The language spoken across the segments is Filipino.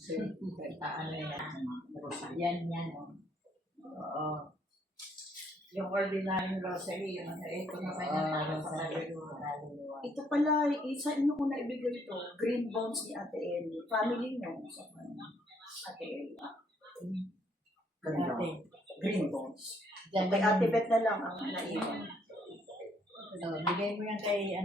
Ano yan. Oo. Yung ordinary grocery, ito na kanya sa kaluluwa. Ito pala, isa ko na ibigay ito. Green Bones ni Ate Ellie. Family niyo sa Ate Ellie. Green Bones. Kay Ate Beth na lang ang naiwan. Bigay mo yan kay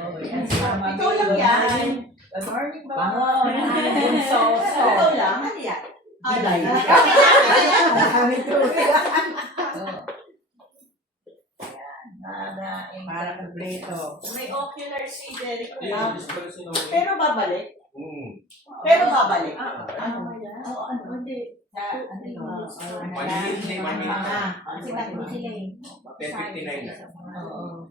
Ikaw lang yan. Good morning, ba? Ikaw lang. Ano yan? Bilay. Para kompleto. May ocular si Jericho. Pero babalik. Pero babalik. Ano yan? Hindi. Kasi tatlo sila eh. 10:59 na. Oo.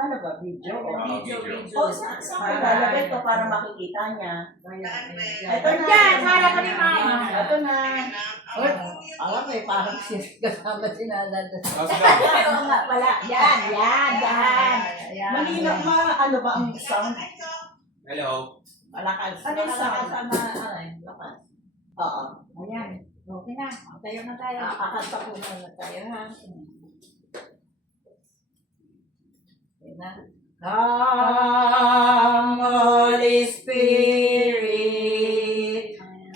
Ano ba? Video? Video. O, saan ilalagay ito para makikita niya? Ito na. Yan! Harap ka ni Mama. Ito na. Alam mo eh, parang kasama sinalad. Oo nga pala. Yan. Malinaw Malinaw ano ba ang sound? Hello. Malakas. Ano yung sound? Lakas. Oo. Ayan. Okay na. Tayo na tayo. Kakanta po na tayo ha. Come, Holy Spirit,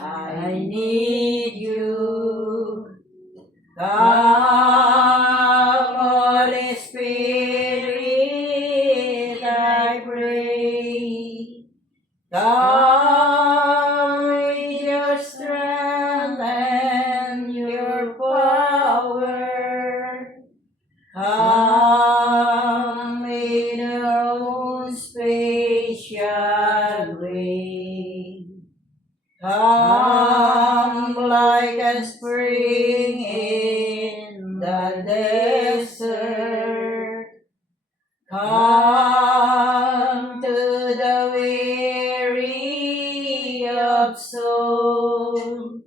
I need you. Come, Holy Spirit, I pray. Come with your strength and your power. Come in your own special way. Come like a spring in the desert. Come to the weary of soul.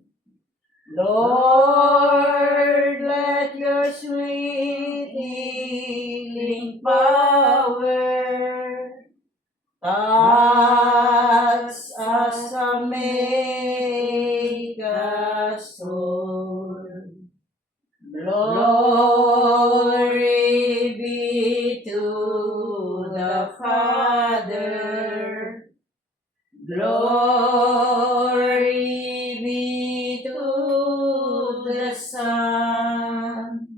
Lord, let your sweet healing power touch us and make us whole. Glory be to the Father. Glory be to the Son.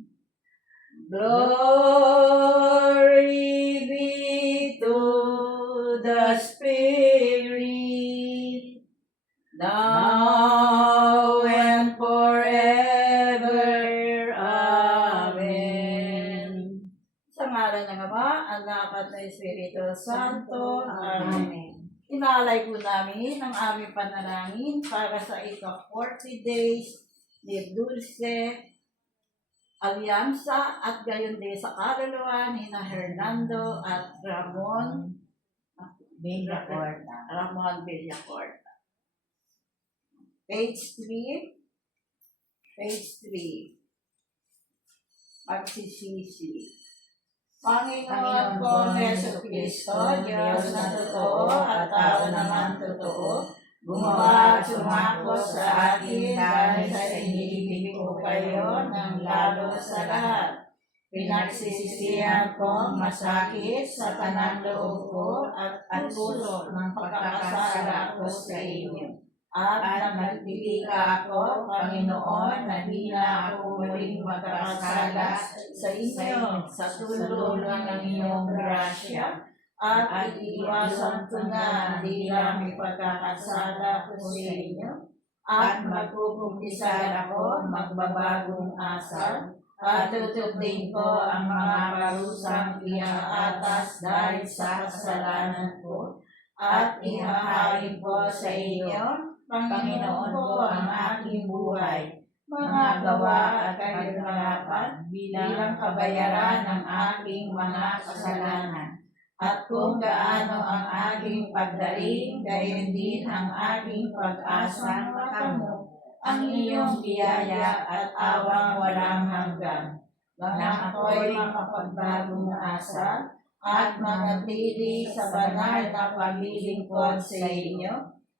Glory be to the Spirit, now and forever. Amen. Sa ngalan ng Ama, Anak at ng Espiritu Santo. Amen. Inaalay po namin ang aming panalangin para sa ika-40 days ni Dulce Alianza at gayon din sa kaluluwa ni na Hernando at Ramon Villacorta. Page 3. Pagsisisi. Panginoon ko, Yesu Cristo, Diyos na totoo at tao naman totoo, gumawa at sumako sa akin dahil sa inibig ko kayo ng lalo sa lahat. Pinagsisisihan kong masakit sa tanang loob ko at puso ng pagkakasala ko sa inyo. At nagpili ka ako, Panginoon, na di na ako muling magkakasala sa inyo sa tulong ng iyong grasya. At iiwasan ko na di lang may pagkakasala ko sa inyo. At magpupumpisan ako, magbabagong asal. At tutupin ko ang mga parusang iaatas dahil sa kasalanan ko. At ihahain ko sa inyo, Panginoon ko, ang aking buhay, mga gawa at kaganapan bilang kabayaran ng aking mga kasalanan. At kung gaano ang aking pagdaing, gayon din ang aking pag-asang makamo, ang iyong biyaya at awang walang hanggan. Na ako'y makapagbagong asal at manatili sa banal na paglilingkod sa inyo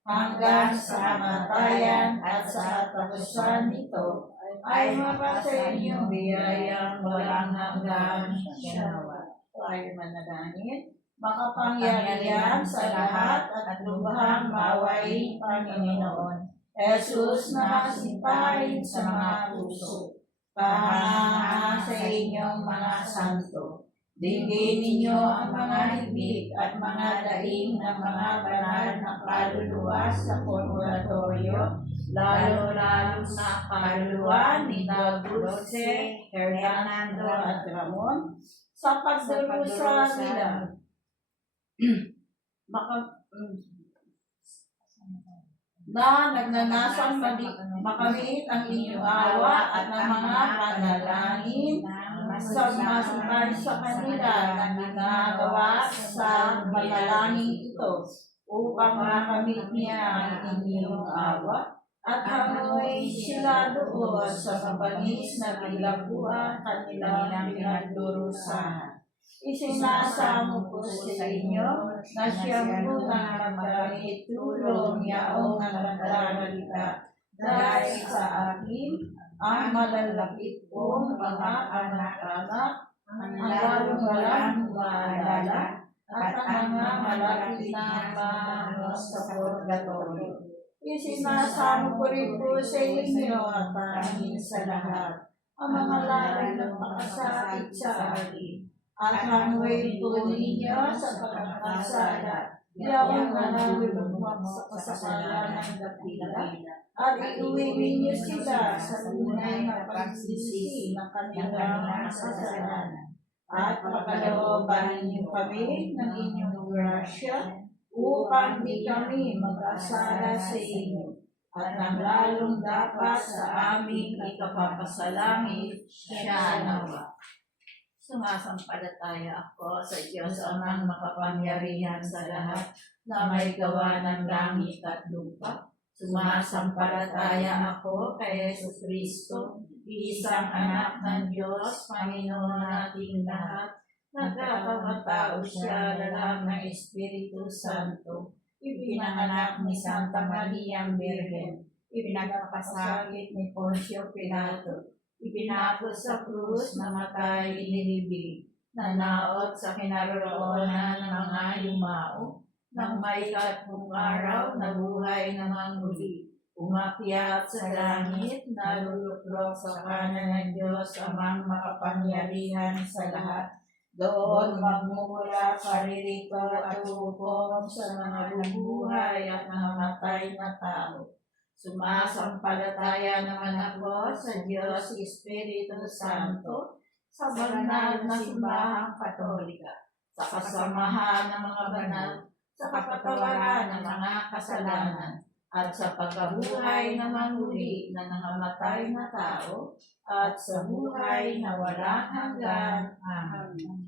hanggang sa kamatayan at sa katapusan nito ay mapasa inyong biyayang walang hanggan siya nawa. Tayo manalangin. Makapangyarihan sa lahat at lubhang mawain Panginoon. Jesus na masipahin sa mga puso. Pahangaan sa inyong mga santo. Dinggin ninyo ang mga higit at mga daing ng mga banal na kaluluwa sa purgatorio, lalo-lalo na kaluluwa ni Dulce, Hernando at Ramon, sa pagdurusa nila. Na nagnanasang makamit ang inyong awa at ang mga panalangin sa masipay sa kanila na ginagawa sa panalangin ito upang makamit niya ang inyong awa at hangoy sila doon sa mabanis na bilangguan kanilang pinagdurusahan. Isinasamo ko sa inyo na siyang unang magdamit tulong yaong nagdaralita dahil sa akin ang malalapit kong mga anak-anak, ang lalong-lalang maalala, at ang mga malapit na mga sa purgatorio. Isinasamo ko rin po sa inyo at tangin sa lahat ang mga lalong nagpakasakit sa akin. At hanguin po ninyo sa pagkakasala, yaong nalulubog sa kasalanan ng dakila, at iuwi ninyo sila sa tunay na pagsisisi ng kanilang kasalanan. At pakalooban ninyo kami ng inyong grasya, upang di kami mag-asala sa inyo, at ang lalong dapat sa aming ikapapasalangit siya nawa. Sumasampalataya ako sa Diyos amang makapangyarihan sa lahat na may gawa ng langit at lupa. Sumasampalataya ako kay Yesu Kristo, isang anak ng Diyos, Panginoon nating lahat. Nagkakamatao siya lalang ng Espiritu Santo. Ipinanganak ni Santa Maria Birhen. Ipinagpasakit ni Poncio Pilato. Ipinako sa krus, namatay, inilibig, nanaot sa kinaroroonan ng mga yumao, nang may ikatlong araw, nabuhay namang muli, umakyat sa langit, naluluklok sa kanan ng Diyos, amang makapangyarihan sa lahat. Doon magmumula paririto at hukom sa mga bubuhay at mga matay na tao. Sumasampalataya naman ako sa Diyos Espiritu Santo, sa banal na simbahang Katolika, sa kasamahan ng mga banal, sa kapatawaran ng mga kasalanan, at sa pagkabuhay na muli na nangamatay na tao, at sa buhay na walang hanggan. Amen.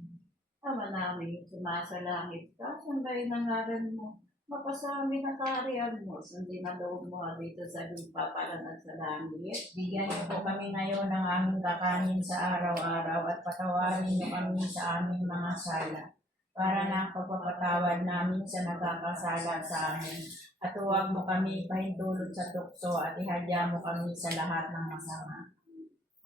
Ama namin, sumasalangit ka, sambahin ang ngalan mo. Mapasami na kaharian mo, sundin na loob mo dito sa lupa para sa langit. Bigyan niyo po kami ngayon ng aming kakanin sa araw-araw at patawarin niyo kami sa aming mga sala para na pagpapatawad namin sa nagkakasala sa amin. At huwag mo kami pahintulot sa tukso at ihadya mo kami sa lahat ng masama.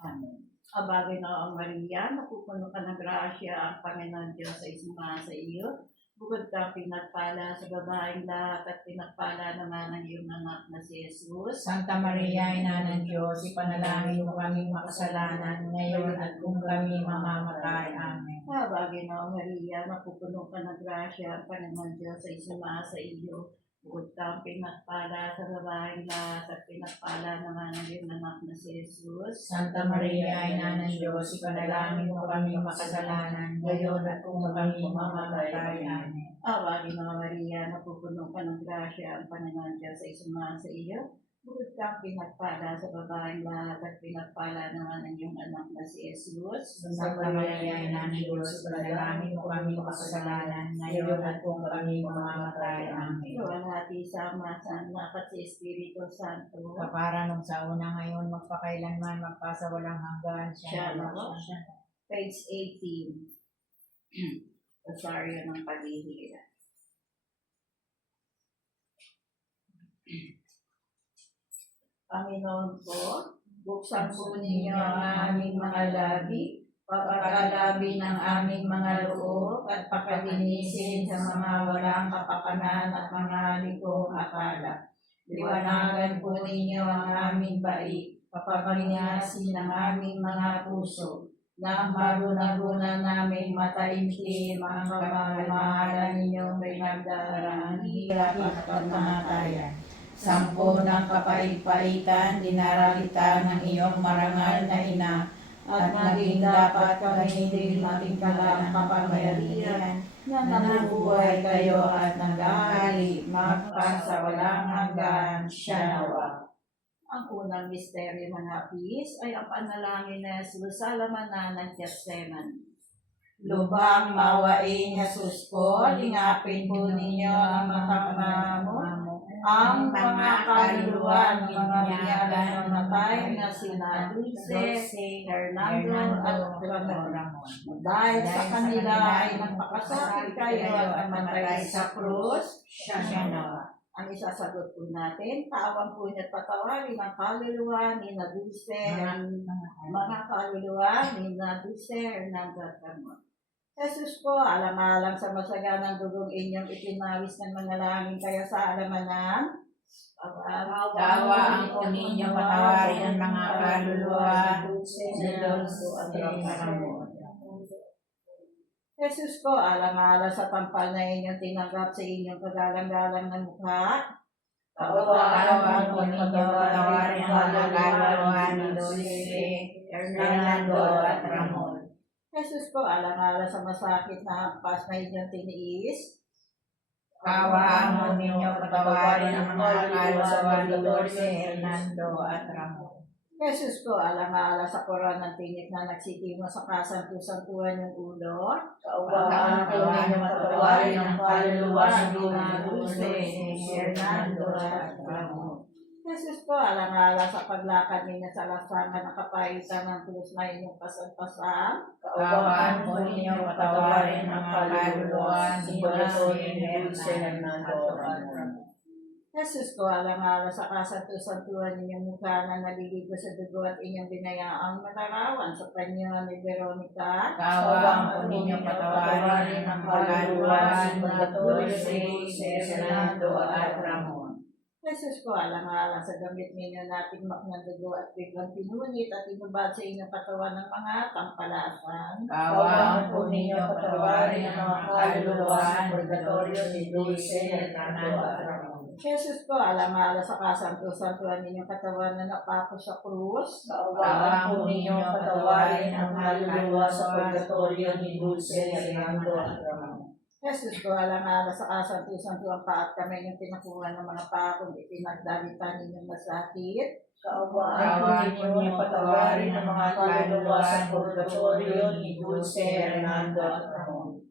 Amen. Abagay na ang Maria, napupuno ka ng grasya ang Panginoon Diyos ay sumasa iyo. Bukod ka pinagpala sa babaeng lahat at pinagpala naman ang iyong anak na si Jesus. Santa Maria, Ina ng Diyos, ipanalangin mo kaming makasalanan ngayon at kung kami mamamatay. Amen. Bagay na Maria, napupuno ka ng grasya, ang Panginoon Diyos ay sumasa iyo. Bukod ka pinagpala sa babaeng lahat at pinagpala naman ang iyong anak na si Jesus. Santa Maria, Ina ng Diyos, ipanalangin mo kami makasalanan ngayon at kung kami mamamatay. Amen. Bagay na Maria, napupuno ka ng grasya, ang Panginoon Diyos ay sumasa iyo. Bukod ka pinagpala sa babaeng lahat at pinagpala naman ang iyong anak na si Jesus. Santa Maria, Ina ng Diyos, ipanalangin mo kami makasalanan ngayon at kung kami mamamatay. Amen. Luwalhati sa Ama, sa Anak at sa Espiritu Santo. Kapara nung sa una ngayon, magpakailanman, magpasawalang hanggan. Siya nawa. Page 18. Rosaryo ng paghihirap. Panginoon po, buksan po ninyo ang aming mga labi, papagalabi ng aming mga loob at pakalinisin sa mga walang kapakanan at mga likong akala. Liwanagan po ninyo ang aming bait, papabanyasin ng aming mga puso, na magunagunan namin mataimtim ang pamamahala ninyong pinagdaraan, hirap at kamatayan. Sampo ng kapait-paitan, dinaralita ng iyong marangal na ina, at naging dapat kami din matingkala ng kapangyarihan, na nabubuhay kayo at naghahari, magpa sa walang hanggan, siya nawa. Ang unang misteryo ng hapis ay ang panalangin na Jesus sa lamanan ng Getsemani. Lubhang mawain Jesus ko, lingapin po ninyo ang makamamo, ang mga kaluluwa ng mga binyagan ng matay na sina Dulce, Hernando at Ramon. Dahil sa kanila ay nagpakasakit kayo at namatay sa krus, siya nawa. Ang isasagot po natin, tawang po niya patawarin ang kaluluwa ni na Dulce, mga kaluluwa ni na Dulce, Hernando at Ramon. Jesus po, alang-alang sa masaganang dugong inyong itinawis ng manalangin kaya sa alamanan, Dawaan po ninyo patawarin ang mga kaluluwa ni Dulce at Ramon. Jesus po, alang-alang sa tampal na inyong tinanggap sa inyong kagalang-galang ng mukha, Dawaan po ninyo patawarin ang mga kaluluwa ni Dulce, Hernando at Ramon. Jesus po, alang-alang sa masakit na hampas na inyong tiniis, Dawaan po ninyo patawarin ang mga kaluluwa ni Dulce, Hernando at Ramon. Jesus po, alang-alang sa koron ng tinik na nagsitimo sa kasantu-santuan yung ulo, Dawaan po ninyo patawarin ang kaluluwa ni Dulce, Hernando at Ramon. Jesus po, alang-alang sa paglakad ninyo sa lasangan ng kapaitan ng krus na inyong pasan-pasan, Dawaan po ninyo patawarin ang kaluluwa ni Dulce, Hernando at Ramon. Jesus po, alang-alang sa kasantu-santuan ninyong mukha na naliligo sa dugo at inyong binayaang malarawan sa panyo ni Veronica, Dawaan po ninyo patawarin ang kaluluwa ni Dulce, Hernando at Ramon. Jesus po, alang-alang sa gamit ninyo nating maknang dugo at biglang pinunit at inubad sa inyong katawan ng mga tampalasan, Dawaan po ninyo patawarin ang mga kaluluwa ng purgatorio ni Dulce, Hernando at Ramon. Jesus po, alang-alang sa kasantu-santuan ninyong katawan na napako sa krus, Dawaan po ninyo patawarin ang kaluluwa sa purgatorio ni Dulce, Hernando at Ramon. Jesus po, alang-alang sa kasantu-santuan pa at kami yung pinakuha ng mga pa kung ipinagdalitan ninyong masakit, Dawaan po ninyo patawarin ang mga kaluluwa sa purgatorio ni Dulce, Hernando at Ramon.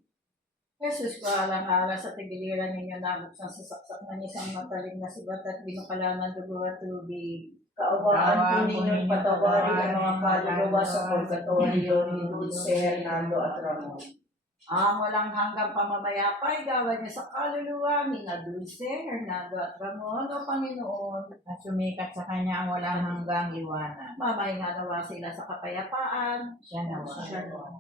Jesus po, alang-alang sa tigiliran ninyo nabuksan sa saksak ng isang mataling na sibat at binukala ng dugo at tubig. Dawaan po ninyo patawarin ang mga kaluluwa sa purgatorio ni Dulce, Hernando at Ramon. Ang walang hanggang pamamayapay, gawa niya sa kaluluwa ni na Dulce, Hernando at Ramon, o Panginoon. At sumikat sa kanya ang walang hanggang liwanag. Mamay nga nawa sila sa kapayapaan. Siya nawa.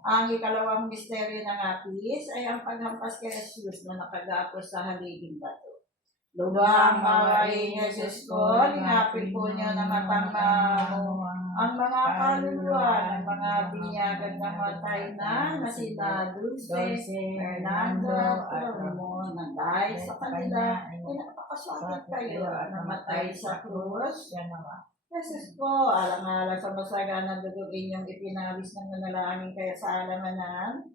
Ang ikalawang misteryo ng hapis ay ang paghampas kay Jesus na nakagapos sa haliging bato. Lubhang mawain niya Jesus ko, lingapin po niyo na matangmamo ang mga kaluluwa ng mga binyagan ng matay na sina Dulce, Hernando at Ramon, na dahil sa kanila ay napakasakit kayo at namatay sa krus. Siya nawa. Jesus po, alang-alang sa masaganang dugo inyong ipinawis ng manalangin kaya sa alamanan,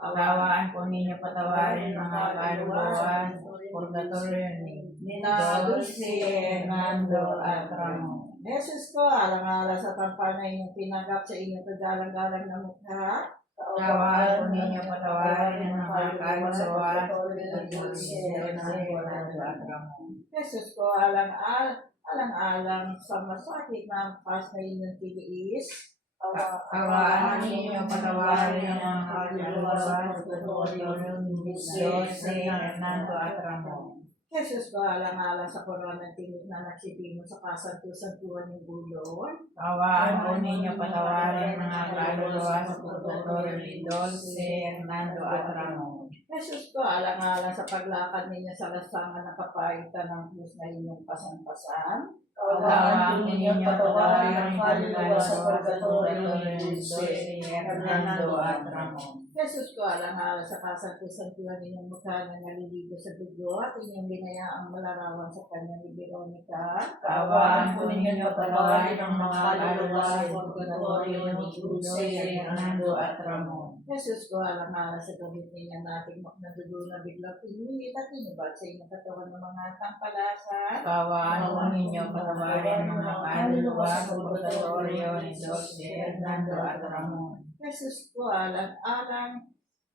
Dawaan po ninyo patawarin ang mga kaluluwa ng purgatorio ni na Dulce, Hernando at Ramon. Jesus ko, alang-alang sa tampal na inyong tinanggap sa inyong kagalang-galang na mukha, Dawaan po ninyo patawarin ang mga kaluluwa ng Dulce, Hernando at Ramon. Jesus ko, alang-alang sa masakit na ampas na inyong tiniis, Kawaan ninyo patawarin ang kaluluwa sa purgatorio ni Jose Hernando at Ramon. Jesus ko alang-alang sa koron ng tingin na nagsipimo sa kasantusan-tuan ng bulon. Kawaan po ninyo patawarin mga kaluluwa sa purgatorio ni Dulce Hernando at Ramon. Jesus ko alang-alang sa paglakad ninyo sa lasangan na kapaitan ng krus na inyong pasan-pasan. Kawaan po ninyo patawarin ang kaluluwa sa purgatorio ni Dulce Hernando at Ramon. Jesus ko alang-alang sa kasantusan-tuan ninyong mukha na naliligo sa dugo at inyong binayaang malarawan sa kanyang ni Veronica. Kawaan po ninyo patawarin ang mga kaluluwa sa purgatorio ni Dulce Hernando at Ramon. Jesus ko alang-alang sa gamit ninyo nating na dugo na biglang pinulit at inubad sa inyong katawan ng mga tampalasan. Kawaan po ninyo patawarin ang mga kaluluwa sa purgatorio ni Dulce Hernando at Ramon. Jesus ko alang-alang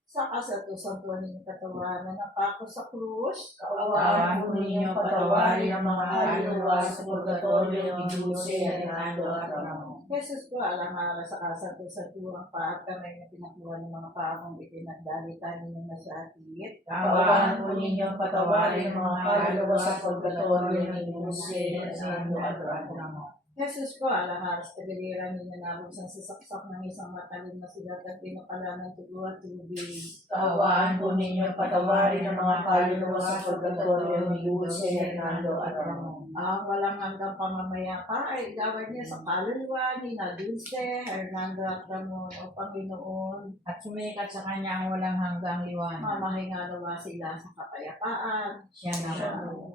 sa kasatusan-tuan ninyong katawan na napako sa krus. Kawaan po ninyo patawarin ang mga kaluluwa sa purgatorio ni Dulce Hernando at Ramon. Jesus ko alang-alang sa kasatusan-tuan pa at kamay na pinakuha ng mga paakong itinagdalitan ninyong nasakit. Kawaan po ninyo patawarin ang mga kaluluwa sa purgatorio ni Dulce Hernando at Ramon. Jesus ko alang-alang sa tagaliran ninyo nabuksan sa saksak ng isang matalim na silat at pinakala ng tugo at tubig. Kawaan po ninyo patawarin ang mga kaluluwa sa purgatorio ni Dulce Hernando at Ramon. Ang walang hanggang pamamayapa ay gawad niya sa kaluluwa ni na Dulce, Hernando at Ramon o Panginoon. At sumikat sa kanya ang walang hanggang liwanag. Mamahinga nawa sila sa kapayapaan. Siya naman.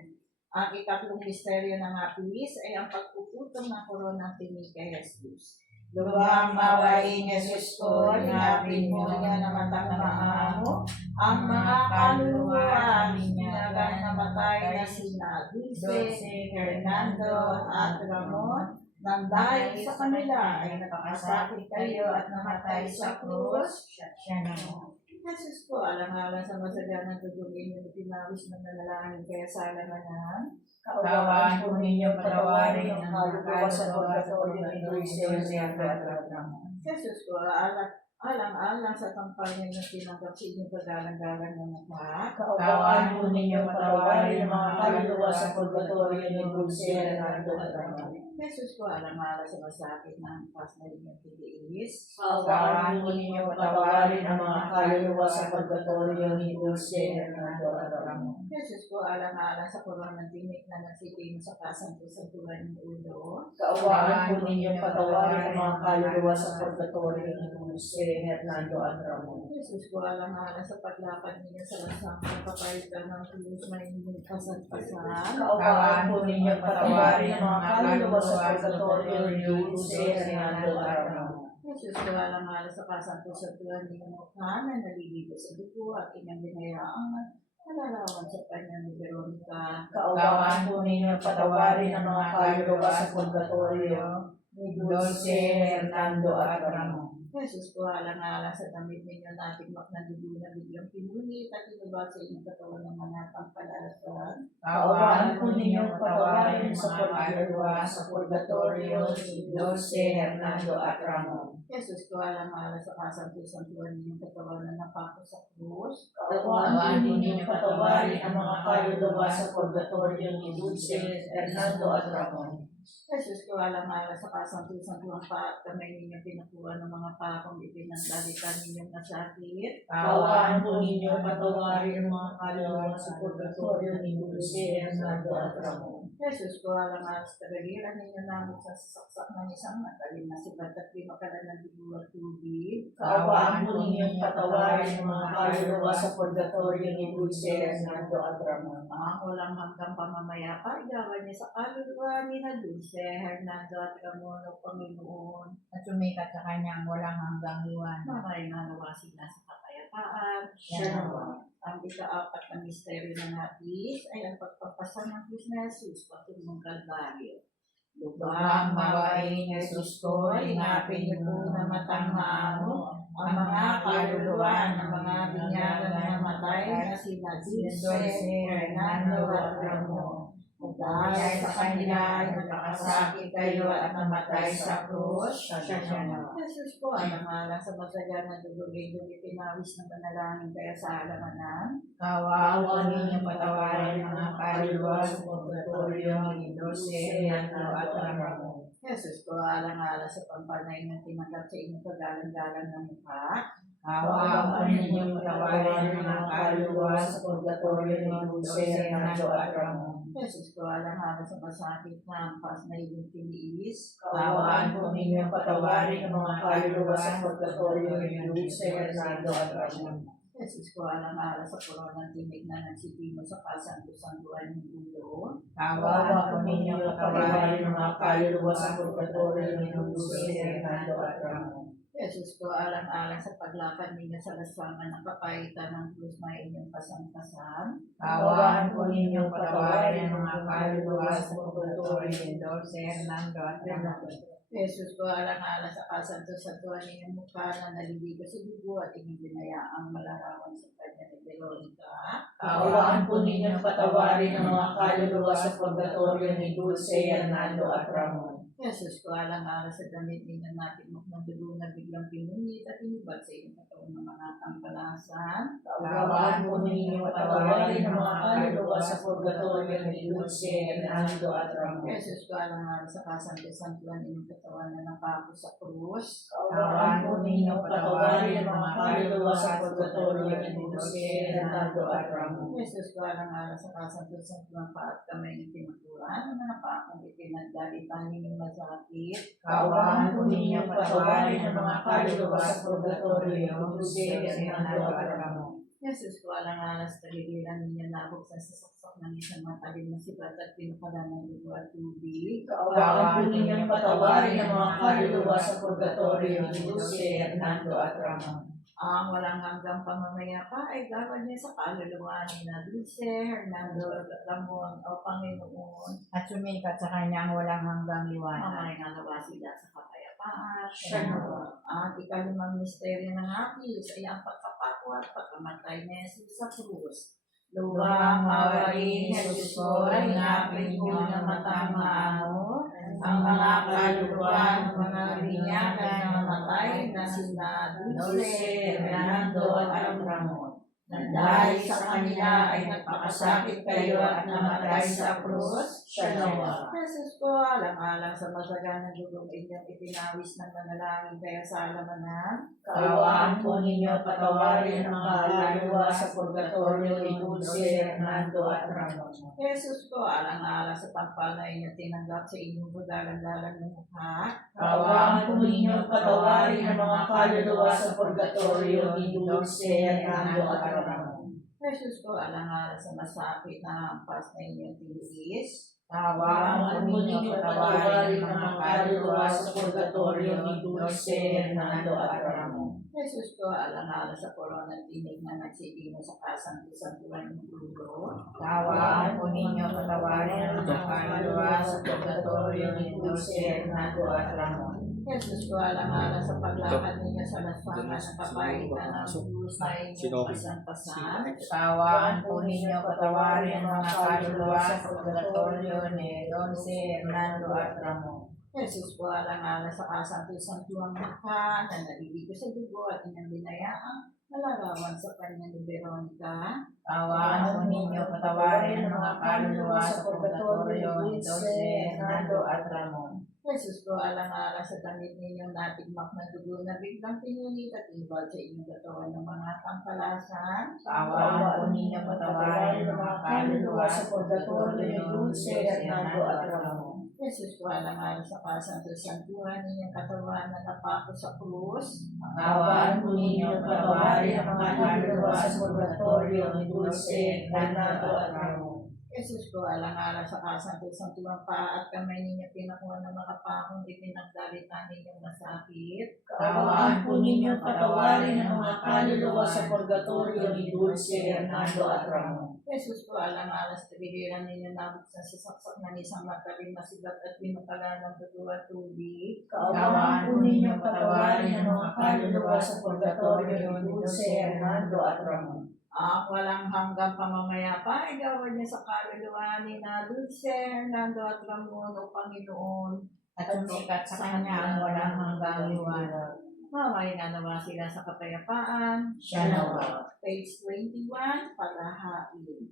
Ang ikatlong misteryo ng apis ay ang pagpuputong ng koronang tinig kay Jesus. Lubang mawaing Jesus ko, inapin mo niya na matang maamo, ang mga kaluluwa niya na namatay na sina Dulce, Hernando at Ramon, nang dahil sa kanila ay nakakasakit kayo at namatay sa krus. Siya naman. Jesus ko, alang-alang sa masaganang tugugin yung pinawis ng nanalangin kaya sa alanganan. Kawaan po ninyo patawarin ang mga kaluluwa sa purgatorio ni Dulce Hernando at Ramon. Jesus ko, alang-alang sa kampanya ng tinanggap sa inyong pagalang-galang ng mukha. Kawaan po ninyo patawarin ang mga kaluluwa sa purgatorio ni Dulce Hernando at Ramon. Jesus ko, alang-alang sa masakit na angkas na inyong titiis. Kawaan po ninyo patawarin ang mga kaluluwa sa purgatorio ni Dulce Hernando at Ramon. Jesus ko, alang-alang sa koronang tinik na nagsipin sa kasantusan-tuan ng ulo. Kawaan po ninyo patawarin ang mga kaluluwa sa purgatorio ni Dulce Hernando at Ramon. Jesus ko, alang-alang sa paglakad niya sa lasang kapapalitan ng krus na inyong kasantasan. Kawaan po ninyo patawarin ang mga kaluluwa sa purgatorio ni Dulce Hernando at Ramon. Jesus ko, alang-alang sa kasantusan-tuan ninyong mukha na naliligo sa dugo at inyong binayaang nalalawan sa kanya ni Veronica. Kawaan po ninyo patawarin ang mga kaluluwa sa purgatorio ni Dulce Hernando at Ramon. Jesus ko, alang-alang sa damit ninyo nating maknadugo na biglang pinunit at inubad sa inyong katawan ng mga pampalalasan. Kawaan po ninyo patawarin sa kaluluwa sa purgatorio ni Dulce Hernando at Ramon. Jesus ko, alang-alang sa kasantusan-tuan ninyong katawan na napako sa krus. Kawaan po ninyo patawarin ang mga kaluluwa sa purgatorio ni Dulce Hernando at Ramon. Jesus ko, alang-alang sa kasantusan-tuan pa at kamay ninyong pinakuha ng mga pakong ipinagdalitan ninyong nasakit. Kawaan po ninyo patawarin ang mga kaluluwa sa purgatorio ni Dulce Hernando at Ramon. Jesus ko, alang-alang sa tagaliran ninyo namot sa sasaksak ng isang matalim na sibat at pinakalan ng dugo at tubig. Kawaan po ninyo patawarin ang mga kaluluwa sa purgatorio ni Dulce Hernando at Ramon. Ang walang hanggang pamamayapa, igawan niya sa kaluluwa ni na Dulce, Hernando at Ramon o Panginoon. At sumikat sa kanya ang walang hanggang liwanag. Mamay nawa sila sa kapayapaan. Siya naman. Ang ika-apat na misteryo ng hapis ay ang pagpapasa ng Diyos na Jesus patungong Kalbaryo. Lubang mawaing Jesus ko, inapin niyo po na matang maamo ang mga kaluluwa ng mga binyagan na namatay na sina Dulce, Hernando at Ramon. Dahil sa kanila ay nagkakasakit kayo at namatay sa krus, Jesus ko, alang-alang sa masagana dugugin yung ipinawis ng manalangin kaya sa alamanan. Kawawa ninyo patawarin mga kaluluwa sa purgatorio ni Dulce, Hernando at Ramon. Jesus ko, alang-alang sa pampanay ng tinanggap sa inyong pagalang-galang ng mukha. Kawawa ninyo patawarin mga kaluluwa sa purgatorio ni Dulce, Hernando at Ramon. Jesus ko, alang-alang sa masakit na ampas na inyong tiniis. Kawaan po ninyo patawarin ang mga kaluluwa sa purgatorio ni Dulce, Hernando at Ramon. Jesus ko, alang-alang sa koronang tinig na nagsipimo sa kasanto-santuan ng ulo. Kawawa po ninyo patawarin ang mga kaluluwa sa purgatorio ni Dulce, Hernando at Ramon. Jesus ko, alang-alang sa paglakad ninyo sa lasangan ng kapaitan ng krus na inyong kasantasan. Kawaan po ninyo patawarin ang mga kaluluwa sa purgatorio ni Dulce, Hernando at Ramon. Jesus ko, alang-alang sa kasanto-santuan ninyong mukha na naliligo sa dugo at inyong binayaang malarawan sa kanya ni Veronica. Kawaan po ninyo patawarin ang mga kaluluwa sa purgatorio ni Dulce, Hernando at Ramon. Jesus ko, alang-alang sa damit ninyo natin ng dugo na biglang pinunit at inibad sa inyong katawan ng mga kampalasan. Kawaan po ninyo patawarin ang mga kaluluwa sa purgatorio ni Dulce, Hernando at Ramon. Jesus ko, alang-alang sa kasanto-santuan inyong katawan na napako sa krus. Kawaan po ninyo patawarin ang mga kaluluwa sa purgatorio ni Dulce, Hernando at Ramon. Jesus ko, alang-alang sa kasanto-santuan pa at kamay ng tinuturan na napakong ipinagdalitan ninyong masakit. Kawaan po ninyo patawarin ang mga kaluluwa sa purgatorio ni Dulce, Hernando at Ramon. Jesus ko, alang-alang sa taligiran ninyo nabuksan sa saksak ng isang matalim na sibat at pinukalan ng dugo at tubig. Kawaan po ninyo patawarin ang mga kaluluwa sa purgatorio ni Dulce, Hernando at Ramon. Ang walang hanggang pamamayapa ay gawad niya sa kaluluwa ni na Dulce, Hernando at Ramon, o Panginoon. At sumikat sa kanyang walang hanggang liwanag. Mamay nga nawa sila sa kapayapaan. Ang ikalimang misteryo ng hapis ay ang pagkapako at pagkamatay ni Jesus sa krus. Lubang mawaring Jesus ko ay napin ko na matamamo ang mga kaluluwa ng mga binyagan na mamatay na sina Dulce, Hernando at Ramon. Dahil sa kanila ay nagpakasakit kayo at namatay sa krus, Jesus ko, alang-alang sa masaganang dugong inyong ipinawis ng manalangin kaya sa alamanan. Kawaan po ninyo patawarin ang mga kaluluwa sa purgatorio ni Dulce, Hernando at Ramon. Jesus ko, alang-alang sa tampal na inyong tinanggap sa inyong bagalang-galang ng mukha. Kawaan po ninyo patawarin ang mga kaluluwa sa purgatorio ni Dulce, Hernando at Ramon. Jesus ko, alang-alang sa masakit na hampas na inyong tiniis. Kawaan po ninyo patawarin ang mga kaluluwa sa purgatorio ni Dulce, Hernando at Ramon. Jesus ko, alang-alang sa koronang tinig na nagsipimo sa kasanto-santuan ng ulo. Kawaan po ninyo patawarin ang mga kaluluwa sa purgatorio ni Dulce, Hernando at Ramon. Jesus ko, alang-alang sa paglakad ninyo sa lasangan ng kapaitan ng krus na inyong kasantasan. Kawaan po ninyo patawarin ang mga kaluluwa sa purgatorio ni Dulce, Hernando at Ramon. Jesus ko, alang-alang sa kasanto-santuang mukha na naliligo sa dugo at inyong binayaang malarawan sa kanya ni Veronica. Kawaan po ninyo patawarin ang mga kaluluwa sa purgatorio ni Dulce, Hernando at Ramon. Jesus ko, alang-alang sa damit ninyong natigmak na dugo na biglang pinunit at inibal sa inyong katawan ng mga kampalasan. Kawaan po ninyo patawarin ang mga kaluluwa sa purgatorio ni Dulce, Hernando at Ramon. Jesus ko, alang-alang sa kasanto-santuan ninyong katawan na napako sa krus. Kawaan po ninyo patawarin ang mga kaluluwa sa purgatorio ni Dulce, Hernando at Ramon. Jesus ko, alang-alang sa kasanto-santuan pa at kamay ninyo pinakuha ng mga pakong ipinagdalitan ninyong masakit. Kawaan po ninyo patawarin ang mga kaluluwa sa purgatorio ni Dulce, Hernando at Ramon. Jesus ko, alang-alang sa tagiliran ninyo nabuksan sa saksak ng isang matalim na sigat at pinukala ng dugo at tubig. Kawaan po ninyo patawarin ang mga kaluluwa sa purgatorio ni Dulce, Hernando at Ramon. walang hanggang pamamayapa, igawan niya sa kaluluwa ni na Dulce, Hernando at Ramon, O Panginoon, at sumikat sa kanya ang walang hanggang liwanag. Maway na naman sila sa kapayapaan. Siya nawa. Page 21, palahain.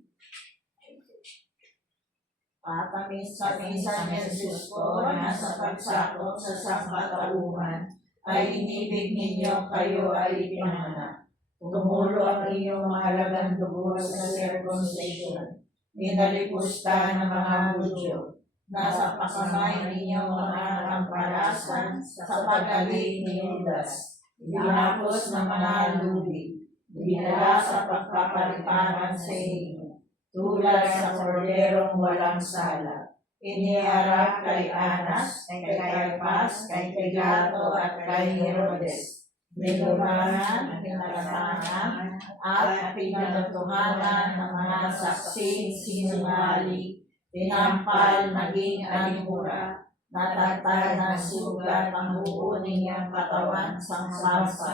Patamis-tamisa ni Jesus ko na sa pagsakop sa sangkatauhan ay inibig ninyo kayo ay ipinanganak. Tumulo ang inyong mahalagang dugo sa circumcision. Minalipusta ng mga Hudyo. Nasa pasamay ninyong mga kampalasan sa pag-alig ni Judas. Dinapos ng mga lubi. Dinala sa pagpapaliparan sa inyo. Tulad sa korderong walang sala. Iniharap kay Anas, kay Caiaphas, kay Pilato at kay Herodes. Binurangan, pinalatangan, at pinalutuhanan ng mga saksing sinungaling. Tinampal naging alimura, natatag na sugat ang buo ninyang katawan sa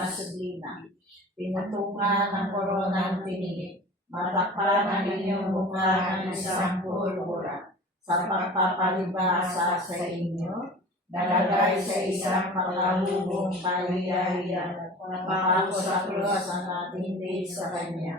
sublina. Pinutungan ng koronang tinig, matakpan ang inyong mukha ng isang pulbura. Sa pagpapalibasa sa inyo, nalagay sa isang pakalubong kaliyayan, napako sa krus ang ating date sa kanya.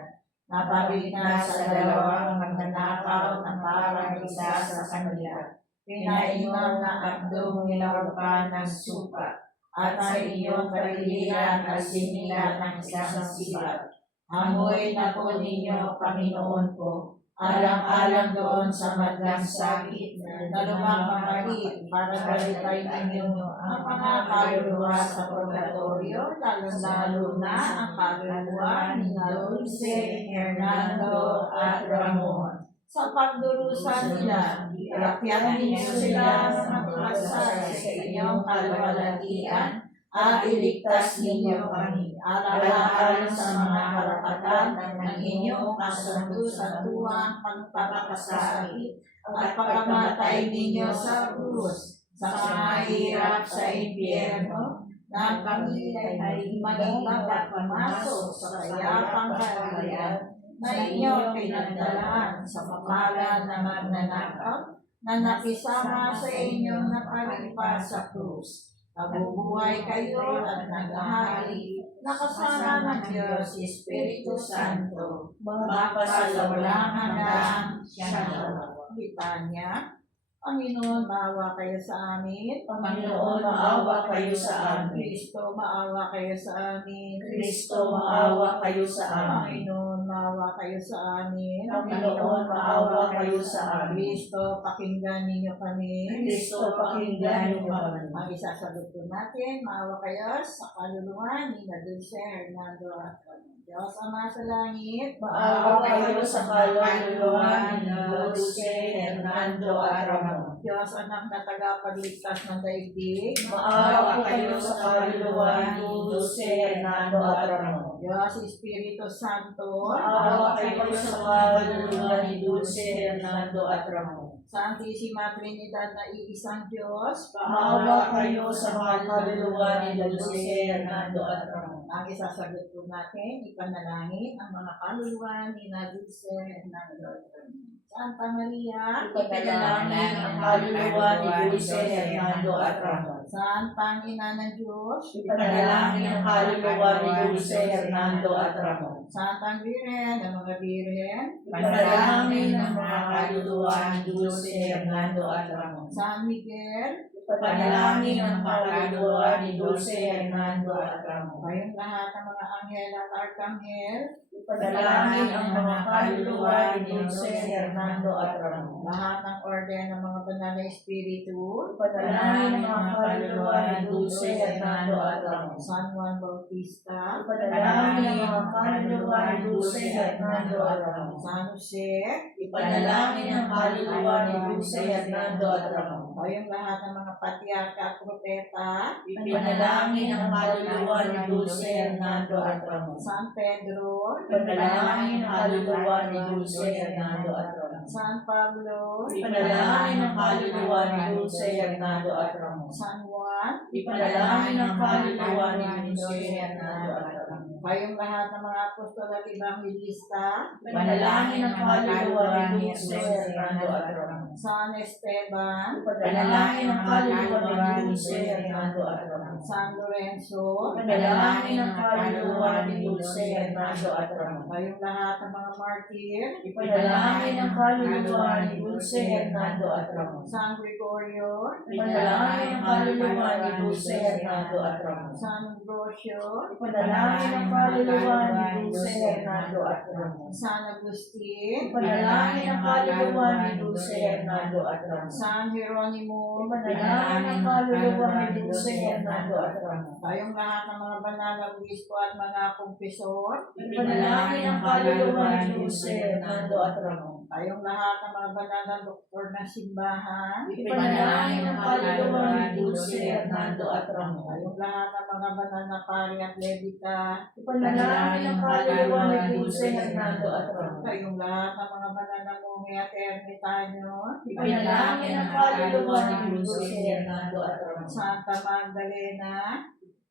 Napabigna sa dalawang magnanakaw na parang isa sa kanila. Pinainom na abdong nilawakan ng suka, at sa iyong kalilian ay sinilat ng isang sibat. Amoy na po ninyo, Panginoon ko, alang-alang doon sa madlang sakit na lumamamalit para balitain ninyo ang mga kaluluwa sa purgatorio, lalo na ang kaluluwa ni Dulce, Hernando at Ramon. Sa pagdurusa nila, ilapyan ninyo sila sa magpasay sa inyong kaluwalhatian at iligtas ninyo kami, alang-alang sa mga karapatan ng inyong kasantu-santuang pagpapakasakit at pagkamatay ninyo sa krus, sa mahirap sa impyerno, na kami ay maging dapat pumasok sa kayapang kaharian na inyo pinagdalaan sa pamalan na magnanakaw na nakisama sa inyong napalipas sa krus. Nabubuhay kayo at naghahari, nakasama ng Diyos, Espiritu Santo, mapasawalang hanggang siya nawa. Litanya, Panginoon, maawa kayo sa amin. Panginoon, maawa kayo sa amin. Kristo, maawa kayo sa amin. Kristo, maawa kayo sa amin. Panginoon, maawa kayo sa amin. Panginoon, maawa kayo sa amin. Kristo, pakinggan ninyo kami. Kristo, pakinggan niyo kami. Ang isasagot po natin, maawa kayo sa kaluluwa ni Dulce, Hernando at Ramon. Diyos Ama sa langit, Maawa kayo sa kaluluwa ni Dulce, Hernando at Ramon. Diyos Anak na tagapagligtas ng daigdig, Maawa kayo sa kaluluwa ni Dulce, Hernando at Ramon. Diyos Espiritu Santo, Maawa kayo sa kaluluwa ni Dulce, Hernando at Ramon. Santissima Trinidad na iisang Diyos, Maawa kayo sa kaluluwa ni Dulce, Hernando at Ramon. ang isasagot po natin, ipanalangin ang mga kaluluwa ni Dulce, Hernando at Ramon. Santa Maria, Ipanalangin ang kaluluwa ni Dulce, Hernando at Ramon. Santang Ina ng Diyos, Ipanalangin ang kaluluwa ni Dulce, Hernando at Ramon. Santang Birhen, ang mga Birhen, Ipanalangin ang mga kaluluwa ni Dulce, Hernando at Ramon. San Miguel, Ipanalangin ang kaluluwa ni Dulce, Hernando at Ramon. kayong lahat ng mga anghel at arkanghel, Ipanalangin ang mga kaluluwa ni Dulce, Hernando at Ramon. lahat ng orden ng mga banal na espiritu, Ipanalangin ang mga kaluluwa ni Dulce, Hernando at Ramon. San Juan Bautista, Ipanalangin ang mga kaluluwa ni Dulce, Hernando at Ramon. San Jose, Ipanalangin ang kaluluwa ni Dulce, Hernando at Ramon. kayong lahat ng mga patriarka at propeta, Ipanalangin ang kaluluwa ni Dulce, Hernando at Ramon. San Pedro, Ipanalangin ang kaluluwa ni Dulce, Hernando at Ramon. San Pablo, Ipanalangin ang kaluluwa ni Dulce, Hernando at Ramon. San Juan, Ipanalangin ang kaluluwa ni Dulce, Hernando at Ramon. Kayong lahat ng mga apostol at evangelista, Panalangin ng kaluluwa ni Dulce Hernando Atron. San Esteban, Panalangin ng kaluluwa ni Dulce Hernando Atron. San Lorenzo, Panalangin ng kaluluwa ni Dulce Hernando Atron. kayong lahat ng mga martir, Panalangin ng kaluluwa ni Dulce Hernando Atron. San Gregorio, Panalangin ng kaluluwa ni Dulce Hernando Atron. San Ambrosio, Panalangin ng kaluluwa ni Dulce Hernando Atron. San Agustin, Panalangin ng kaluluwa ni Dulce Hernando Atron. San Jeronimo, Panalangin ng kaluluwa ni Dulce Hernando Atron. kayong lahat ng mga banal na obispo at mga kumpisor, Panalangin ng kaluluwa ni Dulce Hernando Atron. kayong lahat ng mga banal na doktor ng simbahan, Panalangin ng kaluluwa ni Dulce Hernando Atron. kayong lahat ng mga banal na pari at levita, Panalangin ng kaluluwa ni Dulce Hernando Atron. kayong lahat ng mga banal na mumi at ermitanyo, Panalangin ng kaluluwa ni Dulce Hernando Atron. Santa Magdalena,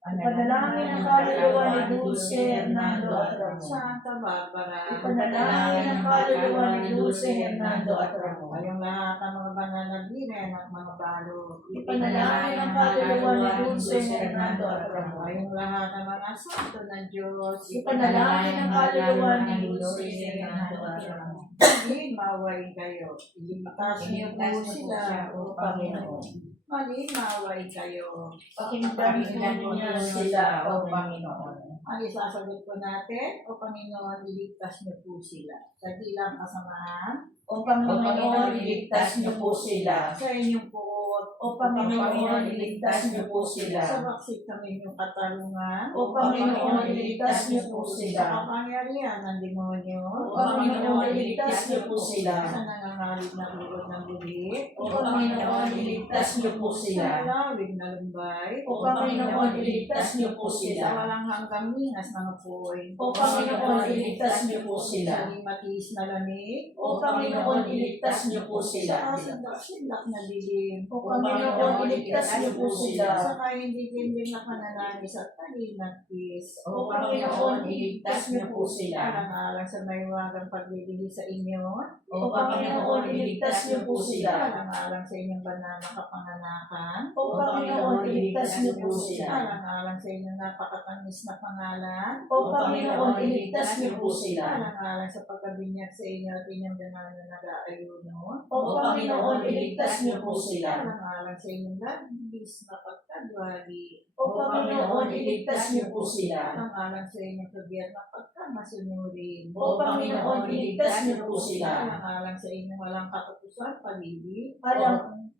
Panalangin ng kaluluwa ni Dulce Hernando Atron. Santa Barbara, Panalangin ng kaluluwa ni Dulce Hernando Atron. kayong lahat ng mga banal na biren at mga balo, Panalangin ng kaluluwa ni Dulce Hernando Atron. kayong lahat ng mga santo ng Diyos, Panalangin ng kaluluwa ni Dulce Hernando Atron. maway kayo, iligtas niyo po sila, O Panginoon. Maway kayo. Pakinggan niyo sila, O Panginoon. Ang isasagot po natin, O Panginoon, iligtas niyo po sila. Sa dilang kasamaan, O Panginoon, iligtas niyo po sila. sa inyong puot, O Panginoon, iligtas niyo po sila. sa baksit kami inyong katarungan, O Panginoon, iligtas niyo po sa sila. kapangyarihan ng demonyo, O Panginoon, iligtas niyo po sila. sa nangangalit na ulot ng bulit, O Panginoon, iligtas niyo po sa sila. malawig na lumbay, O Panginoon, iligtas niyo po sa sila. walang hanggang mingas ng apoy, O Panginoon, iligtas niyo po sa sila. di matiis na lamig, O Panginoon, iligtas niyo po sa sila. sindak na dilim, O Panginoon, iligtas niyo po sila. sa kaindi din na pananangis at talinagpis, O Panginoon, iligtas niyo po sila. alang-alang sa maywagang paglilihi sa inyo, O Panginoon, iligtas niyo po sila. alang-alang sa inyong banal na kapanganakan, O Panginoon, iligtas niyo po sila. alang-alang sa inyong napakatamis na pangalan, O Panginoon, iligtas niyo po sila. alang-alang sa pagkabinyag sa inyo at inyong banal na nag-aayuno, O Panginoon, iligtas niyo po sila. alang-alang sa inyong labis na pagkadwali, O Panginoon, iligtas niyo po sila. alang-alang sa inyong kabiyak na pagkamasunurin, O Panginoon, iligtas niyo po sila. alang-alang sa inyong walang katapusan pag-ibig,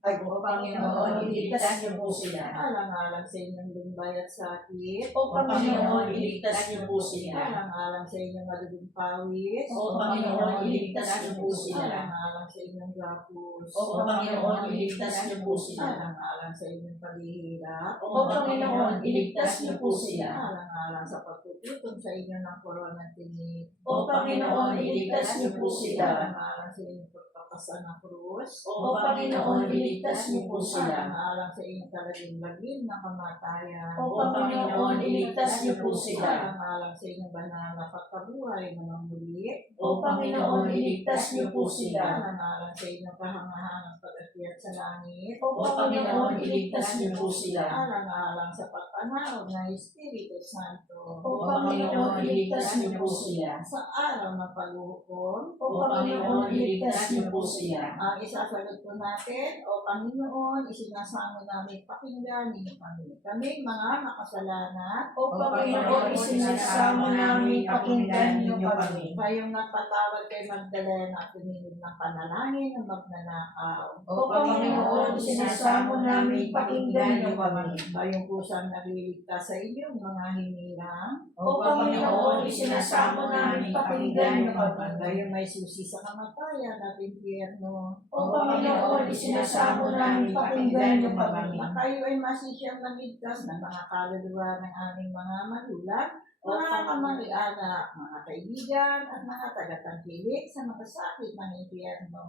O Panginoon, iligtas niyo po sila. alang-alang sa inyong lumbay at sakit, O Panginoon, iligtas niyo po sila. alang-alang sa inyong malugong pawis, O Panginoon, iligtas niyo po sila. alang-alang sa inyong gapos, O Panginoon, iligtas niyo po sila. alang-alang sa inyong paghihirap, O Panginoon, iligtas niyo po sila. alang-alang sa pagtututom sa inyo ng koronang tinik, O Panginoon, iligtas niyo po sila. alang-alang sa inyong pagpapasa ng krus, O Panginoon, iligtas niyo po sila. alang-alang sa inyong talagim-lagim na kamatayan, O Panginoon, iligtas niyo po sila. alang-alang sa inyong banal na pagkabuhay na muli, O Panginoon, iligtas niyo po sila. alang-alang sa inyong kahangahangang pag-akyat sa langit, O Panginoon, iligtas niyo po sila. alang-alang sa pagpanahon ng Espiritu Santo, O Panginoon, iligtas niyo po sila. sa araw ng paghuhukom, O Panginoon, iligtas niyo po sila. ang isasagot po natin, O Panginoon, isinasamo namin pakinggan ninyo kami. Kami mga makasalanan, O Panginoon, isinasamo namin pakinggan niyo kami. kayong nagpatawad kay Magdalena at tuminib ng panalangin ng magnanakaw. O Panginoon, isinasamo namin pakinggan niyo kami. Kayong kusang naliligtas sa inyong mga hinirang, O Panginoon, isinasamo namin pakinggan niyo kami. kayong may susi sa kamatayan at impyerno, O Panginoon, isinasamo namin pakinggan niyo kami. na kayo ay masisiyang nagligtas ng mga kaluluwa ng aming mga magulang, mga kamag-anak, mga kaibigan, at mga tagatangkilik sa mga sakit ng impyerno.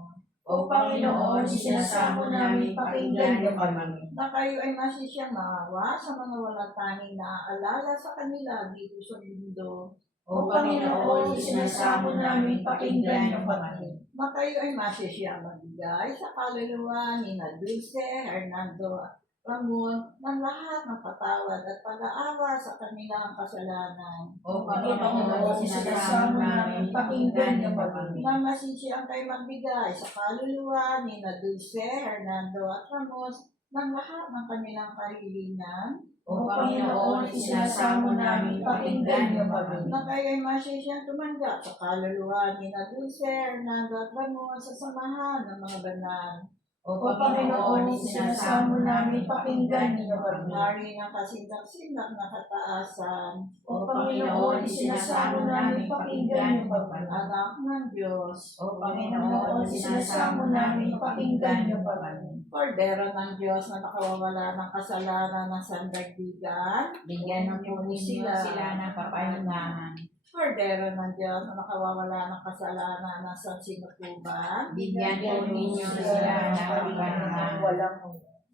O Panginoon, isinasamo namin pakinggan niyo kami. Na kayo ay masisyang maawa sa mga walang tanging naaalala sa kanila dito sa mundo. O Panginoon, isinasamo namin pakinggan niyo kami. Na kayo ay masisyang magbigay sa kaluluwa ni Dulce, Hernando, Ramon, ng lahat ng patawad at pag-aawa sa kanilang kasalanan. O Panginoon, isinasamo namin pakinggan niyo kami. Na masisiyang kayo magbigay sa kaluluwa ni Dulce, Hernando at Ramos ng lahat ng kanilang kahilingan. O Panginoon, isinasamo namin pakinggan niyo kami. Na kayo ay masisiyang tumanggap sa kaluluwa ni Dulce, Hernando at Ramos sa samahan ng mga banal. O Panginoon, isinasamo namin pakinggan niyo kami. Hari ng kasindak-sindak na kataasan. O Panginoon, isinasamo namin pakinggan niyo kami. Anak ng Diyos. O Panginoon, isinasamo namin pakinggan niyo kami. Kordero ng Diyos na nakawawala ng kasalanan ng sandaigdigan. Bigyan ng po ninyo sila ng kapahingahan. Kordero ng Diyos na nakawawala ng kasalanan ng sansinutuban. Bigyan po ninyo sila ng kapahingahan.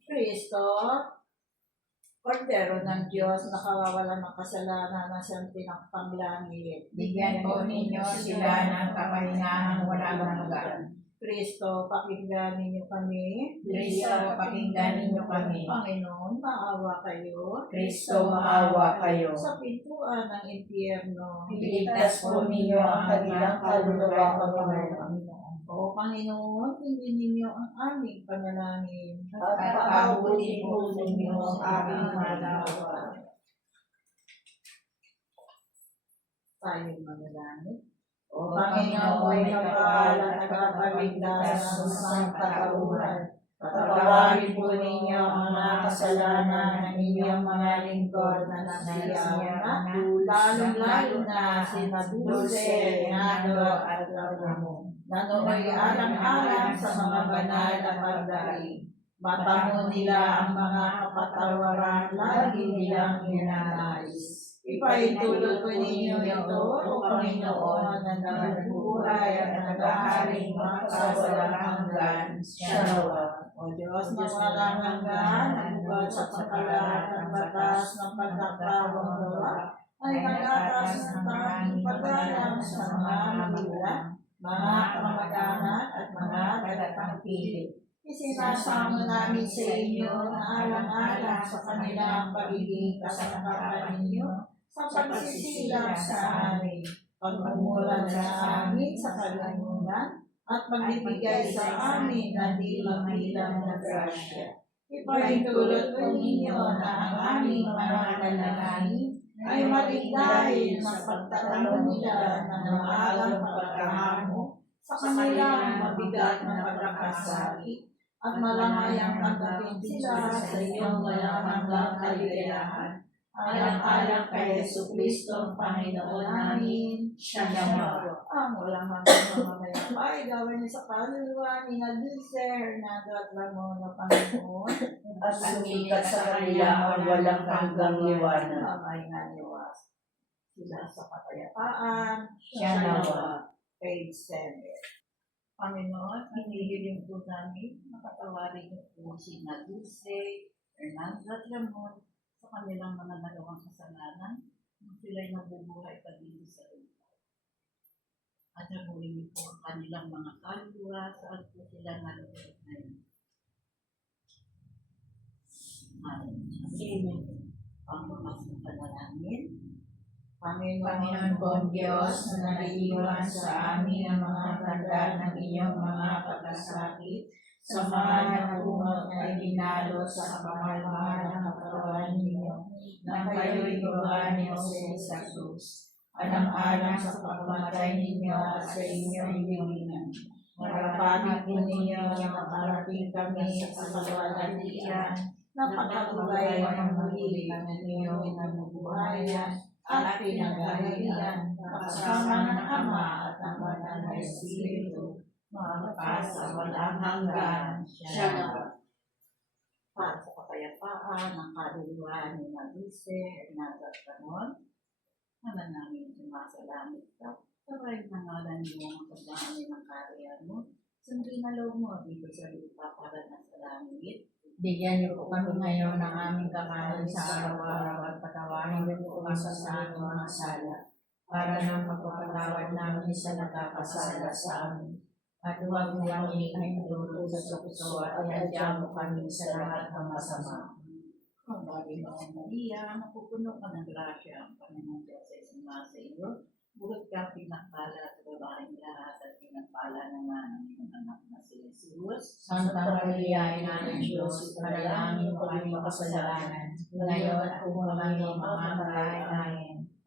Kristo, Kordero ng Diyos na nakawawala ng kasalanan ng santinakpanglangit. Bigyan po ninyo sila ng kapahingahan walang hanggan. Kristo, pakinggan ninyo kami. Kristo, pakinggan ninyo kami. Panginoon, maawa kayo. Kristo, maawa kayo. Sa pintuan ng impyerno. Iligtas po ninyo ang kanilang kaluluwa, Panginoon. O Panginoon, hindi ninyo ang aming panalangin. At paabuti po ninyo ang aming mananawa. Tayong manalangin. O Panginoon, may kapal at tagapagligtas sa isang katauhan. Patawarin po ninyo ang mga kasalanan ng inyong mga lingkod na nasiyaw na, lalong-lalo na si Dulce, Hernando at Ramon. Na nooy alang-alang sa mga banal na pagdaing. Matamo nila ang mga kapatawaran, lagi nilang ninanais. Ipaitulog po ninyo ito, O Panginoon, na nagbubuhay at nag-aaring makasawalang hanggan. Siya nawa. O Diyos na walang hanggan, nagbubuhat sa pagkalahat ng batas ng pagkakawang gawa, ay nag-atas ng tanging paggalang sa mga magulang, mga kamag-anak at mga tagatangkilik. Isinasamo namin sa inyo na alang-alang sa kanilang pagiging kasangkapan ninyo sa pagsisilang sa amin, pagmumulan sa amin sa kalimutan, at magbibigay sa amin na di mabilang na grasya. Ipaintulot po ninyo na ang aming mga nanalangin ay maligdahin sa pagtatanong nila ng maagang pagkahamo sa kanilang mabigat na pagkakasakit, at malanghayang tanggapin sila sa iyong walang hanggang kaligayahan. Alang-alang kay Jesucristo, Panginoon namin, siya naman. Ang walang hanggang mamayapa ay gawin niyo sa kaluluwa ni Dulce, Hernando at Ramon na Panginoon. At sumikat sa kanila ang walang hanggang liwanag. Amay na liwas. Sila sa kapayapaan, Siya nawa. Page 7. Panginoon, hinihiling po namin, makatawarin niyo po si Dulce, Hernando at Ramon sa kanilang mga nagawang kasalanan nung sila'y nabubuhay pa dito sa lupa. At nabuhin niyo po ang kanilang mga kaluluwa saan po sila nalulit ngayon. Amen. Pangbukas ng panalangin. Panginoon kong Diyos na naiiwan sa amin ang mga tanda ng inyong mga pagkasakit, sa mga nakumot na ibinalo sa kamahal-mahal na katawan ninyo, na kayo'y gawa ni Jose sa krus. Alang-alang sa pagpamatay ninyo at sa inyong hilingan. Marapagin po ninyo na makarating kami sa kaluwalhatian, na pagkatulay ng muli ng inyong nabubuhayan at pinaghahian, kasama ng Ama at ng Banal na Espiritu, magpas sa walang hanggan. Siya nawa. Para sa kapayapaan ng kaluluwa ni Dulce, Hernando at Ramon, naman namin sumasalamit ka. Sabay nangalan niyo ang pagdaan ng karya mo. Sundin na loob mo dito sa lupa para nasa langit. Bigyan niyo po kami ngayon ng aming kakanin sa araw-araw at patawarin niyo po kami sa aming mga sala para ng pagpapatawad namin sa nagkakasala sa amin. At huwag mo kami ipahinulo sa puso at ihadya mo kami sa lahat ng masama. Ang bagay mo, Maria, napupuno ka ng grasya, ang Panginoon Diyos ay sumasa iyo. Bukod ka pinagpala sa babaeng lahat at pinagpala naman ang iyong anak na si Jesus. Santa Maria, Ina ng Diyos, panalangin mo kami makasalanan, ngayon at kung kami mamamatay.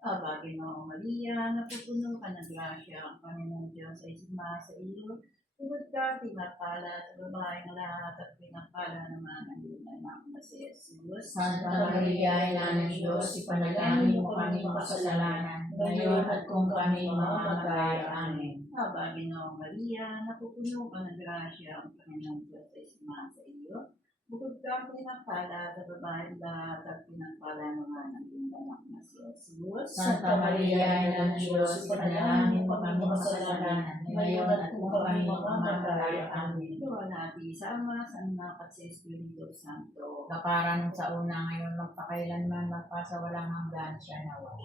Bagay mo, Maria, napupuno ka ng grasya, ang Panginoon Diyos ay sumasa iyo. Bukod ka pinagpala sa babaeng lahat at pinagpala naman ang iyong anak na si Jesus. Santa Maria, Ina ng Diyos, ipanalangin mo kami makasalanan, ngayon at kung kami mamamatay. Amen. Bagay mo, Maria, napupuno ka ng grasya, ang Panginoon Diyos ay sumasa iyo. Bukod ka pinagpala sa babaeng lahat at pinagpala naman ang iyong anak na si Jesus. Santa Maria, Ina ng Diyos, ipanalangin mo kami makasalanan, ngayon at kung kami mamamatay. Amen. Wala di sa Ama, sa Anak at sa Espiritu Santo. Kaparan sa una ngayon magpakailanman magpasawalang hanggan siya nawa.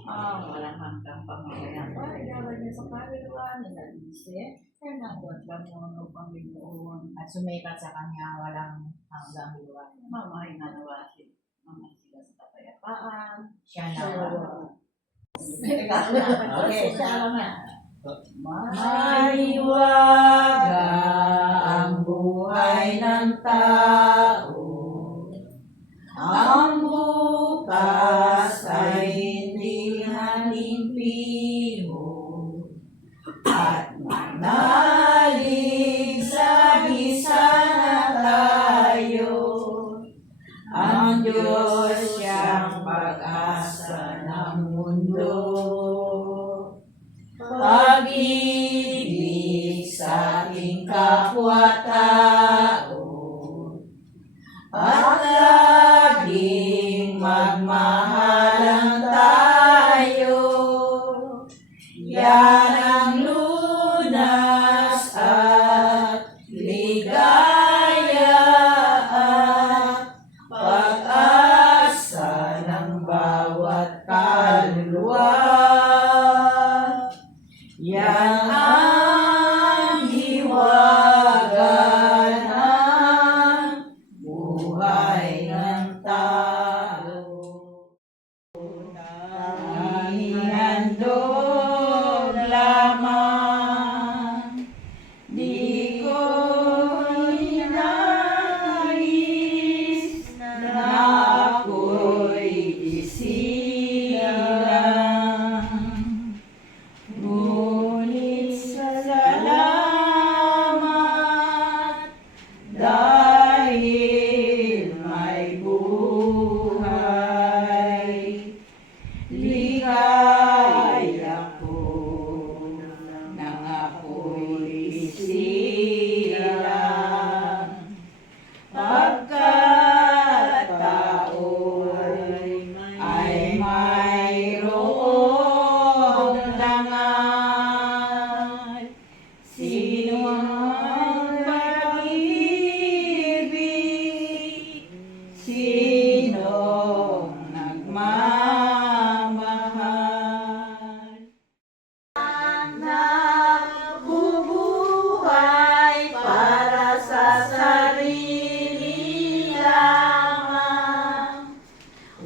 Walang hanggang pangangayapa, ilawan niya sa kaluluwa ni Nalise, kaya nagod ka mo ng Panginoon. At sumikat sa kanya walang hanggang luwan. Mamahay na nawasin, mamay sila sa kapayapaan. Siya nawa. Okay, siya na. Maiwaga ang buhay ng tao. Ang bukas ay hindi halimpimo at manalig sa isa na tayo. Ang Diyos siyang pag-asa ng mundo. Pag-ibig sa ating kapwa-tao at laging magmahalan tayo. Yan ang lunas at ligaya at pag-asa ng bawat kaluluwa. Yan ang hiwaga ng buhay ng tao. Tanging handog lamang, di ko hinais na ako'y isilang. Ngunit salamat dahil may buhay. Ligaya ko nang ako'y isilang. Pagkataon ay mayroong dangal. Sino ang pag-ibig? Sinong nagmamahal? Nabubuhay para sa sarili lamang.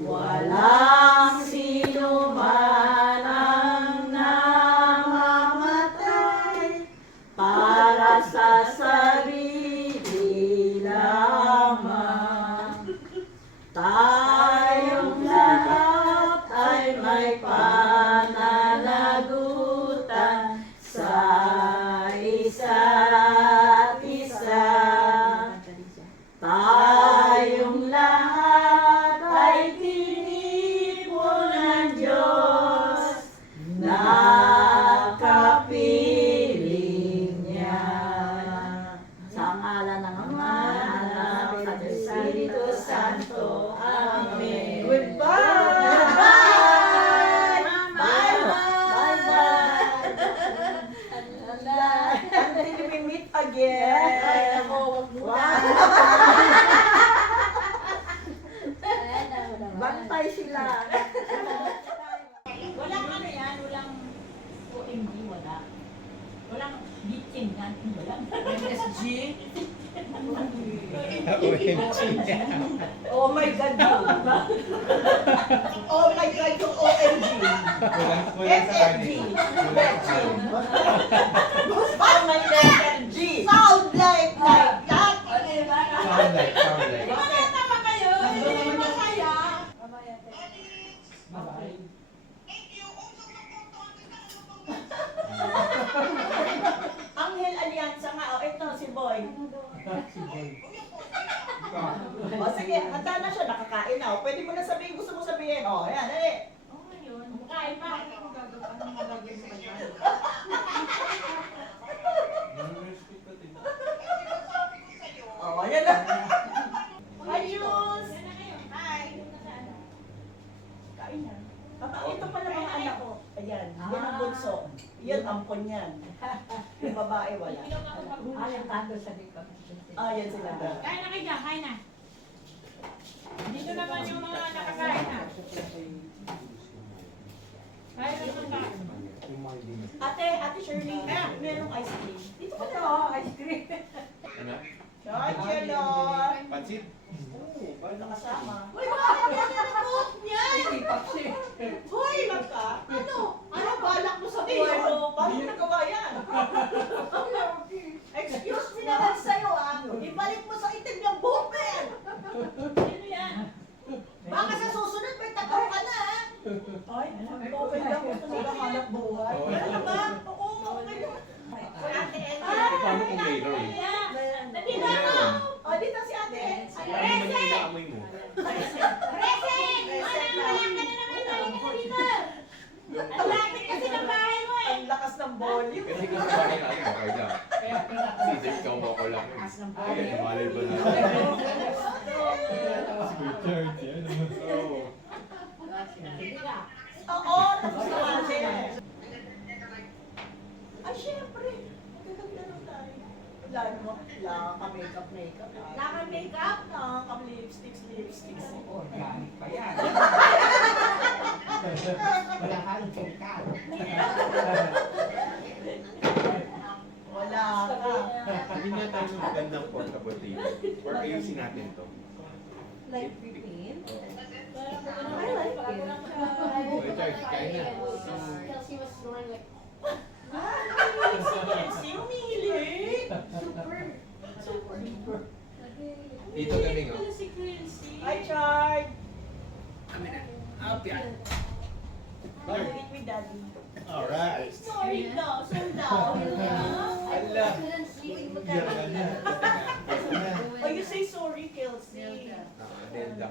Walang sino man ang namamatay para sa sarili lamang. Tayong lahat ay may pananagutan sa isa't isa. Tayong lahat ay tinipon ng Diyos na kapiling niya. Sa ngalan ng Ama, Anak, at Espiritu Santo. Amen. Goodbye! Bye! Bye! Bye! Until we meet again. lang. Walang ano yan, walang OMG, wala. Walang bitchin yan, walang MSG. Oh my God, oh my God, yung OMG. SFG. Basta may letter G. Sound like that. Sound like. Bakit naman kayo? Hindi masaya. Anghel Alianza nga. O, ito si Boy. O, sige. Handa na siya. Nakakain na. O, pwede mo na sabihin. Gusto mo sabihin. O, ayan. Dali. Kain pa. O, ayan na. Hi, Jules. Hi. Kain na. Ito pala mga anak ko. Ayan. Yan ang bunso. Yan, ampon yan. Yung babae wala. Yung kando sa likod. Yan sila. Kain na kayo dyan, kain na. Dito naman yung mga nakakain na. Kain na naman ka. Ate Shirley, merong ice cream. Dito ka na. Ice cream. Ano? Charot! Pansit? Parang nakasama. Uy, bakit yan ang buhok niya? Hoy, magka. Ano balak mo sa buhay mo? Paano mo nagawa yan? Excuse me naman sa'yo ibalik mo sa itim yung buhok mo yan. Sino yan? Baka sa susunod may takaw ka na Ay, okay lang mo ito naghahanap buhay. Ano ba? Oo, okay lang. Ate Ellie. Paano kung mayroon? Nandito ako. Dito si ate. Paano naman yung inaamoy mo? Present! Wala ka na naman. Halika na dito. Ang lapit kasi ng bahay mo Ang lakas ng volume. Kasi kung sa bahay natin, okay lang. Scissors ka mo ko lang. Ayan, malay ba na? Oo, tapos na ate. Ay, syempre. Magaganda lang tayo. Wala mo. Wala ka makeup. Wala ka makeup. Wala ka lipsticks. Organic pa yan. Wala kang chemical. Wala ka. Hindi nga tayo ng magandang portable table. Or ayusin natin to. Like repeat. I like it. Okay, Charles, kain na. Kelsey was snoring like, Si umihilig. super. Dito kami nga. Si Quincy. Hi, Chard. Kami na. Up yan. Eat with daddy. Alright. Sorry daw. Ala. Couldn't sleep. Oh, you say sorry, Kelsey.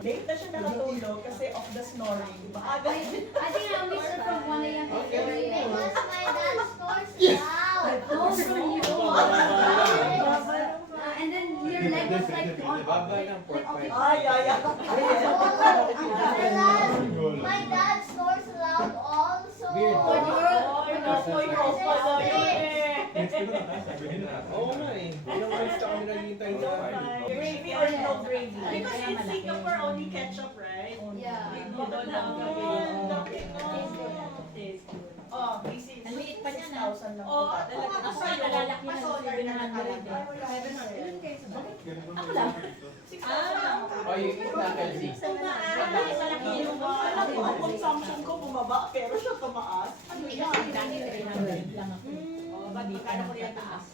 Late na siya nakatulog kasi of the snoring. Maaga. I think I missed it from 1 a.m. to 4 a.m. Because my dad snores loud. Oh, for you. And then your leg was like on. Baba ng pork pie. Ay. My dad snores loud also. Weird. Oo nga eh. Ilang months ka kami naghihintay sa Gravy or no gravy? Because in Singapore, only ketchup, right? Yeah. Oh, this is Ang liit pa niya na. 6,000 lang. Oo, talaga. Ako Ako nalalaki na pa-solder na lang talaga. Ako lang. 6,000 lang. Oh, yung isla, Kelsey. Malaki yung alam ko, ang consumption ko bumaba, pero siya tumaas. Ano yan? Lang ako. Ba't magkano ko yan taas?